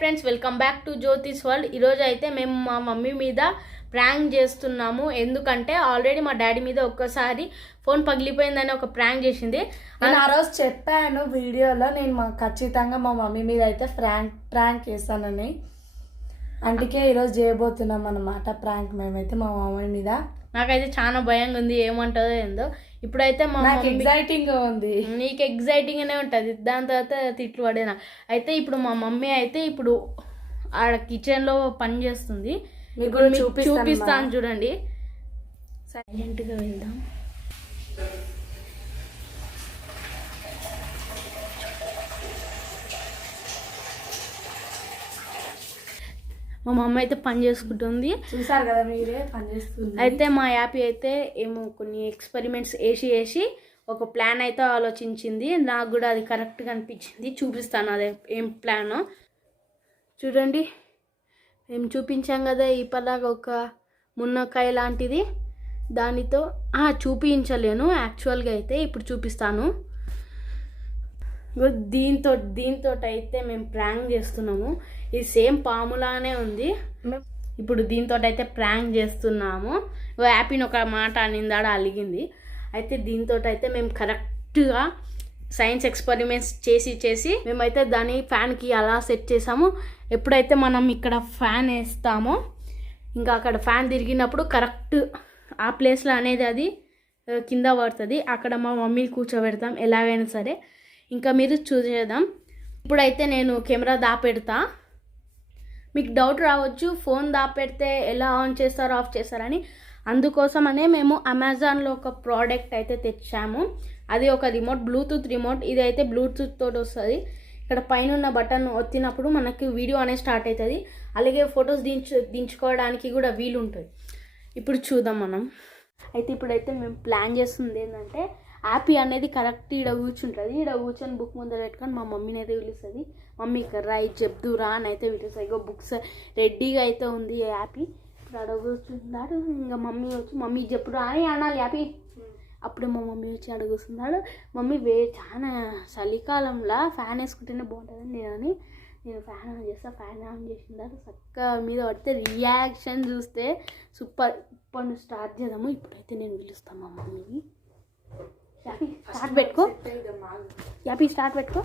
Friends welcome back to Jyothi's world ఈరోజు అయితే మేము మా మమ్మీ మీద ప్రాంక్ చేస్తున్నాము. ఎందుకంటే ఆల్రెడీ మా డాడీ మీద ఒక్కసారి ఫోన్ పగిలిపోయిందని ఒక ప్రాంక్ చేసింది. నేను ఆ రోజు చెప్పాను వీడియోలో నేను మా ఖచ్చితంగా మా మమ్మీ మీద అయితే ప్రాంక్ ప్రాంక్ చేస్తానని అందుకే ఈరోజు చేయబోతున్నాం అన్నమాట ప్రాంక్ మేమైతే మా మమ్మీ మీద. నాకైతే చాలా భయంగా ఉంది ఏమంటుందో ఏందో. ఇప్పుడైతే మా ఎగ్జైటింగ్గా ఉంది. నీకు ఎగ్జైటింగ్గానే ఉంటుంది. దాని తర్వాత తిట్లు పడేనా? అయితే ఇప్పుడు మా మమ్మీ అయితే ఇప్పుడు ఆడ కిచెన్లో పని చేస్తుంది. చూపిస్తాను చూడండి. సైలెంట్గా వెళ్దాం మా మమ్మీ అయితే పని చేసుకుంటుంది. చూసారు కదా మీరే పనిచేస్తుంది అయితే మా యాపీ అయితే ఏమో కొన్ని ఎక్స్పెరిమెంట్స్ వేసి వేసి ఒక ప్లాన్ అయితే ఆలోచించింది. నాకు కూడా అది కరెక్ట్గా అనిపించింది. చూపిస్తాను అదే ఏం ప్లాన్. చూడండి. మేము చూపించాం కదా ఈ పలాగా ఒక మున్నక్కాయ లాంటిది. దానితో చూపించలేను. యాక్చువల్గా అయితే ఇప్పుడు చూపిస్తాను. దీంతో దీంతో అయితే మేము ప్రాంక్ చేస్తున్నాము. ఇది సేమ్ పాములానే ఉంది. ఇప్పుడు దీంతో అయితే ప్రాంక్ చేస్తున్నాము. యాపీని ఒక మాట అనిందాడ అలిగింది. అయితే దీంతో అయితే మేము కరెక్ట్గా సైన్స్ ఎక్స్పెరిమెంట్స్ చేసి చేసి మేమైతే దాని ఫ్యాన్కి అలా సెట్ చేసాము. ఎప్పుడైతే మనం ఇక్కడ ఫ్యాన్ వేస్తామో ఇంకా అక్కడ ఫ్యాన్ తిరిగినప్పుడు కరెక్ట్ ఆ ప్లేస్లో అనేది అది కింద పడుతుంది. అక్కడ మా మమ్మీ కూర్చోబెడతాం ఎలాగైనా సరే. ఇంకా మీరు చూసేద్దాం. ఇప్పుడైతే నేను కెమెరా దాపెడతా. మీకు డౌట్ రావచ్చు ఫోన్ దాపెడితే ఎలా ఆన్ చేస్తారో ఆఫ్ చేస్తారని. అందుకోసమనే మేము అమెజాన్లో ఒక ప్రోడక్ట్ అయితే తెచ్చాము. అది ఒక రిమోట్ బ్లూటూత్ రిమోట్. ఇది అయితే బ్లూటూత్ తోటి వస్తుంది. ఇక్కడ పైన ఉన్న బటన్ ఒత్తినప్పుడు మనకి వీడియో అనేది స్టార్ట్ అవుతుంది అలాగే ఫొటోస్ దించు దించుకోవడానికి కూడా వీలు ఉంటుంది ఇప్పుడు చూద్దాం మనం. అయితే ఇప్పుడైతే మేము ప్లాన్ చేస్తుంది ఏంటంటే యాపీ అనేది కరెక్ట్ ఈడ కూర్చుంటుంది. ఈడ కూర్చొని బుక్ ముందర పెట్టుకొని మా మమ్మీని అయితే పిలుస్తుంది. మమ్మీ ఇక్కడ రాయి చెప్దురా అని అయితే పిలుస్తుంది ఇగో బుక్స్ రెడీగా అయితే ఉంది యాపీ. ఇప్పుడు ఆడ కూర్చున్నాడు ఇంకా మమ్మీ వచ్చి మమ్మీ చెప్పురా అని అనాలి యాపీ. అప్పుడు మా మమ్మీ వచ్చి అడుగుతున్నాడు. మమ్మీ వే చాలా చలికాలంలో ఫ్యాన్ వేసుకుంటేనే బాగుంటుందని నేను అని నేను ఫ్యాన్ ఆన్ చేస్తా ఫ్యాన్ ఆన్ చేసిన తర్వాత చక్కగా మీద పడితే రియాక్షన్ చూస్తే సూపర్. ఇప్పుడు స్టార్ట్ చేద్దాము. ఇప్పుడైతే నేను పిలుస్తాను మా మమ్మీని. యాపీ స్టార్ట్ పెట్టుకో. యాపీ స్టార్ట్ పెట్టుకో.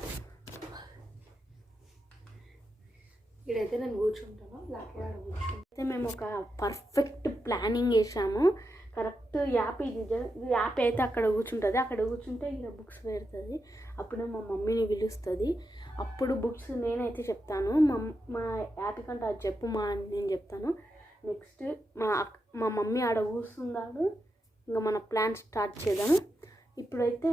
ఇక్కడైతే నేను కూర్చుంటాను. లాకే ఆడ కూర్చుంటాను అయితే మేము ఒక పర్ఫెక్ట్ ప్లానింగ్ వేసాము కరెక్ట్ యాప్ ఇది యాప్ అయితే అక్కడ కూర్చుంటుంది. అక్కడ కూర్చుంటే ఇక్కడ బుక్స్ పెడుతుంది. అప్పుడు మా మమ్మీని పిలుస్తుంది. అప్పుడు బుక్స్ నేనైతే చెప్తాను. మా మా యాప్ కంటే అది చెప్పు మా అని నేను చెప్తాను. నెక్స్ట్ మా మా మమ్మీ ఆడ కూర్చున్నాడు ఇంకా మన ప్లాన్ స్టార్ట్ చేద్దాం ఇప్పుడైతే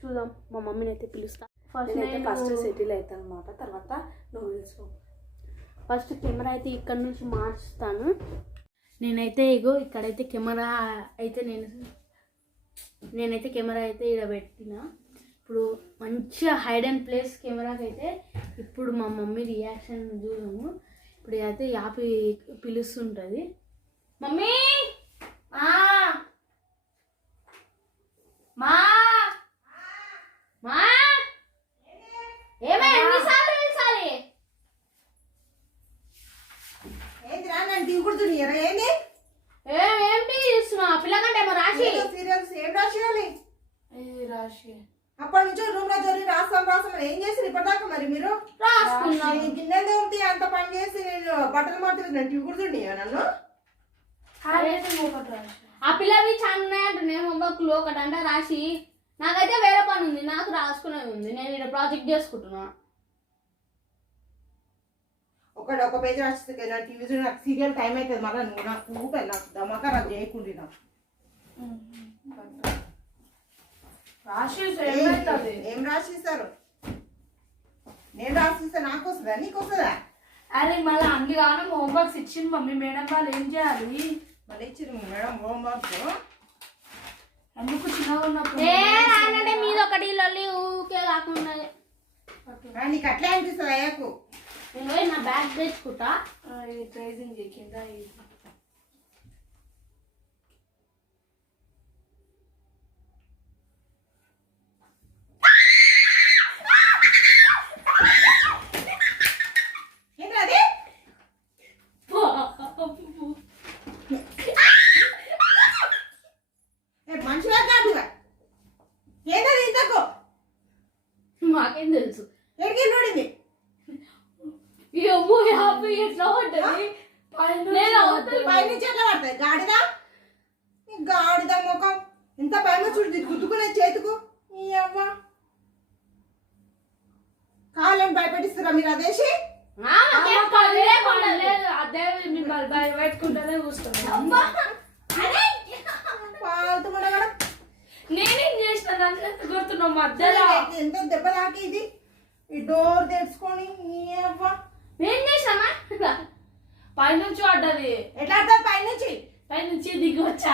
చూద్దాం. మా మమ్మీని అయితే పిలుస్తా. ఫస్ట్ ఫస్ట్ సెటిల్ అవుతాను అనమాట తర్వాత నువ్వు ఫస్ట్ కెమెరా అయితే ఇక్కడ నుంచి మార్చుతాను. నేనైతే ఇగో ఇక్కడైతే కెమెరా అయితే నేను నేనైతే కెమెరా అయితే ఇక్కడ పెట్టిన. ఇప్పుడు మంచిగా హైడ్ అండ్ ప్లేస్ కెమెరాకి అయితే ఇప్పుడు మా మమ్మీ రియాక్షన్ చూడము. ఇప్పుడు అయితే యాపి పిలుస్తుంటుంది. మమ్మీ! మా ఏమై ఎన్నిసార్లు పిలిచాలి ఏంటిరా నన్ను దిగుడుతున్నారా ఏంది ఏ ఏంటి చూస్తున్నా పిల్లకంటే ఏమో రాశి ఏదో సీరియల్స్ ఏం రాసేయాలి రాశి అప్పటి నుంచి రూమ్లో జరిగి రాస్తాం రాస్తాం అని ఏం చేసి ఇప్పటిదాకా మరి మీరు? రాసుకున్నా నేను గిన్నెలు అంత పని చేసి నేను బట్టలు నన్ను దిగుడుతుండే నన్ను? ఆ పిల్లవి చాలా ఉన్నాయంటున్నా హోంవర్క్లు ఒకటి అంటే రాసి నాకైతే వేరే పని ఉంది నాకు రాసుకునేది ఉంది. నేను ఇక్కడ ప్రాజెక్ట్ చేసుకుంటున్నా. ఒకటి ఒక పేజ్ రాస్తే టీవీ చూసి నాకు సీరియల్ టైం అవుతుంది మళ్ళీ నువ్వు నాకు ఊపే నాకు దమక నాకు చేయకుండా ఏమవుతుంది ఏం రాసిస్తారు నేను రాసిస్తే నాకు వస్తుందా నీకు వస్తుందా అరే మళ్ళీ అన్ని కాలం హోంవర్క్స్ ఇచ్చింది మమ్మీ. మేడం వాళ్ళు ఏం చేయాలి? మళ్ళీ ఇచ్చారు మేడం హోంవర్క్ ఎందుకు చిన్నగా ఉన్నప్పుడు ఏ అంటే మీద ఒకటి లొల్లి ఊకే కాకుండా. నీకు అట్లే అనిపిస్తుంది? అయ్యాకు నేను నా బ్యాగ్ తెచ్చుకుంటా. ట్రేసింగ్ కింద అవి ఎట్లా పడ్డది? పైన నేను? అవతల పైనుంచి ఎట్లా పడతాయి గాడిద? ఈ గాడిద ముఖం. ఇంత భయమో చూడు గుద్దుకునే చేతుకు. ఈ అవ్వ. కాళ్ళని భయపెట్టిస్తారా మీరు అదేసి అదే మిమ్మల్ని భయపెట్టుకుంటూనే కూడా నేనేం నన్ను ఎందుకు కొడుతున్నావు మధ్యలో? ఎంత దెబ్బ తాకి ఇది? ఈ డోర్ తెరుచుకొని ఈ అవ్వ. ఏం చేసామా పైనుంచి పడ్డది. ఎట్లా పైనుంచి? పైనుంచి దిగి వచ్చా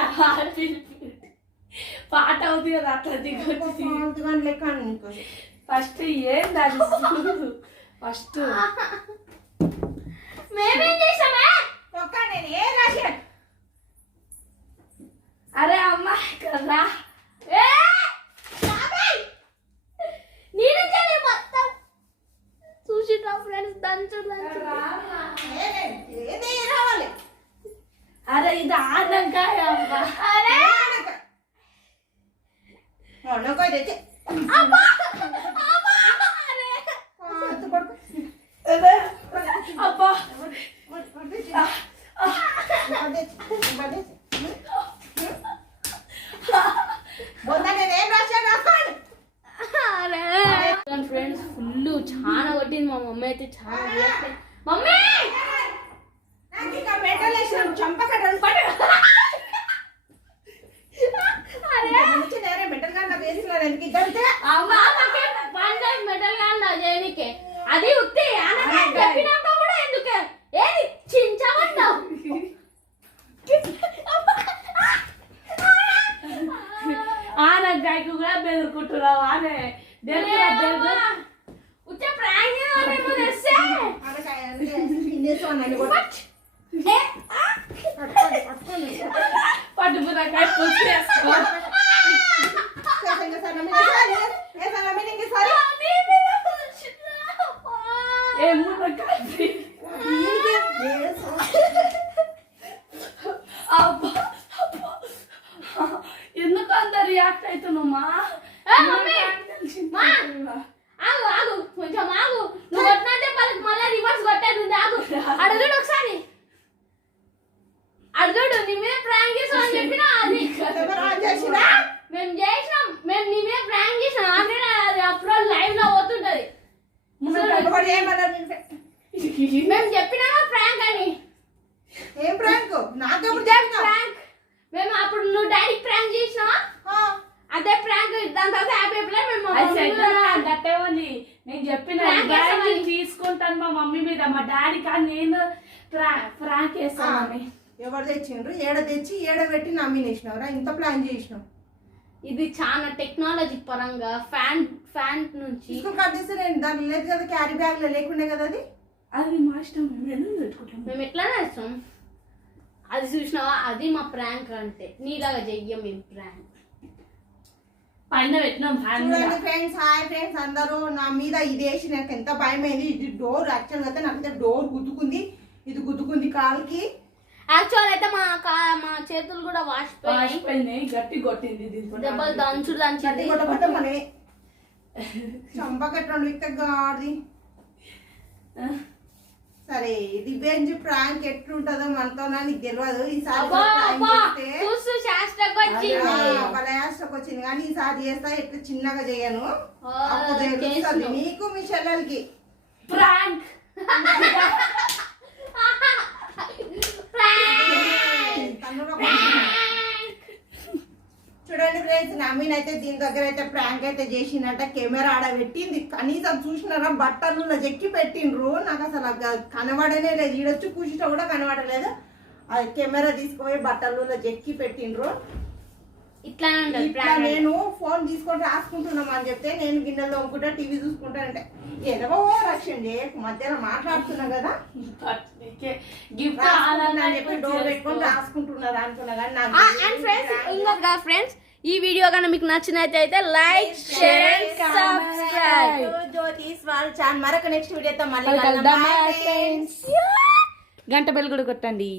పాట అవుతుంది కదా అట్లా దిగి వచ్చి. ఫస్ట్ ఏం దాని ఫస్ట్. మేమేం చేసామా ఒక్క నేను ఏ రాశాను? అరే అమ్మా కదా ఏ నేను చెల్లి మొత్తం చూసిరా ఫ్రెండ్స్ దంచు దంచు. అరే ఇది ఆనంకాయ అరే! అబ్బా అబ్బా అరే పాలతు కొడుకు అరే, అబ్బా మొన్న నేనేం రాశాను రాసుకోండి అరే ఫ్రెండ్స్ ఫుల్ చాలా కొట్టింది మా మమ్మీ అయితే చాలా రియాక్ట్ మమ్మీ నాకు ఇక మెడల్ వేసిన చంపకట్టను పడు అరే మంచి నేరే మెడల్ వేసినారు ఎందుకు పంచాయత్ మెడల్ అది ఉత్తి చెప్పినాక కూడా ఎందుకే? ఏది? చించమన్నావు ఆనంకాయకు కూడా బెదురుకుంటున్నావు ఆనే బెదురు బెదురు. ఉత్తే ప్రాంక్ ఏమో ఎందుకు అంత రియాక్ట్ అవుతున్నామా ఏ, మమ్మీ, మా. ఆగు ఆగు కొంచెం ఆగు నువ్వు కొట్టినట్టే పలక మళ్ళీ రివర్స్ కొట్టేది ఆగు అడుగుడు ఒకసారి అడుగుడు నీ మీద ప్రాంక్ చెప్పినా అది మేము చేసినాం మేము నీ మీద ప్రాంక్ చేసినాం ఆల్రెడీ అది అప్పుడు లైవ్లో పోతుంటది. మేము చెప్పినామా ప్రాంక్ అని? ఏం ప్రాంక్ నాతో. ప్రాంక్ మేము అప్పుడు నువ్వు డాడీ ప్రాంక్ చేసినావా? అదే ప్రాంక్ దాని తర్వాత హ్యాపీ మేము నేను చెప్పిన. నేను తీసుకుంటాను మా మమ్మీ మీద. మా డాడీ కానీ నేను ఫ్రాంక్ చేస్తాను ఎవరు తెచ్చిండ్రు? ఏడ తెచ్చి ఏడ పెట్టి నమ్మినేసినవరా? ఇంత ప్లాన్ చేసినావు. ఇది చాలా టెక్నాలజీ పరంగా ఫ్యాన్ ఫ్యాన్ నుంచి తీసుకుని కట్ చేస్తే నేను దాంట్లో లేదు కదా క్యారీ బ్యాగ్లో లేకుండే కదా అది? అది మా ఇష్టం మేము పెట్టుకుంటాం. మేము ఎట్లా చేస్తాం? అది చూసినావా? అది మా ప్రాంక్ అంటే నీలాగా చెయ్యం మేము ప్రాంక్ పైన పెట్టినాం ఫ్యాన్ మీద. చూడండి ఫ్రెండ్స్ హాయ్ ఫ్రెండ్స్ అందరూ. నా మీద ఇది వేసి నాకు ఎంత భయం అయింది ఇది డోర్ యాక్చువల్గా అయితే నాకైతే డోర్ గుద్దుకుంది. ఇది గుద్దుకుంది కాలుకి. యాక్చువల్ అయితే మా కా- మా చేతులు కూడా వాసిపోయాయి వాసిపోయినాయి గట్టి కొట్టింది దీంతో. దెబ్బలు దంచింది. కొట్టబట్ట మనమే చంపకట్టండి సరే రివెంజ్ ప్రాంక్ ఎట్లుంటుందో మనతో నీకు తెలియదు ఈసారి అబ్బా prank అబ్బా చేస్తే చూస్తూ శాస్త్రకు వచ్చింది. కానీ ఈసారి చేస్తా ఎట్లా చిన్నగా చేయను. ఆ, అప్పుడు తెలుస్తుంది చేసినావు. నీకు మీ చెల్లెలకి. ప్రాంక్. చూడండి ఫ్రెండ్స్ నమ్మీన్ అయితే దీని దగ్గర అయితే ప్రాంక్ అయితే చేసిందట. కెమెరా ఆడ పెట్టింది. కనీసం చూసినారా? బట్టలు చెక్కి పెట్టిండ్రు. నాకు అసలు కనబడనే లేదు. ఈడొచ్చి కూర్చుంటే కూడా కనబడలేదు. అది కెమెరా తీసుకుపోయి బట్టలు చెక్కి పెట్టిండ్రు. ఇట్లా నేను ఫోన్ తీసుకొని రాసుకుంటున్నాం అని చెప్తే నేను గిన్నెలో అమ్ముకుంటా టీవీ చూసుకుంటానంటే ఏదో రక్షణ చేయకు మధ్యలో మాట్లాడుతున్నా కదా. గిఫ్ట్ రాసుకుంటున్నా అని చెప్పి డోర్ పెట్టుకొని రాసుకుంటున్నారు అనుకున్నా కానీ నాకు అండ్ ఫ్రెండ్స్ ఇంకొక ఫ్రెండ్స్ ఈ వీడియో కనుక మీకు నచ్చినట్లయితే లైక్ షేర్ సబ్స్క్రైబ్ వాళ్ళు మరొక నెక్స్ట్ వీడియోతో మళ్ళీ కలుద్దాం. గంట బెల్ కూడా కొట్టండి.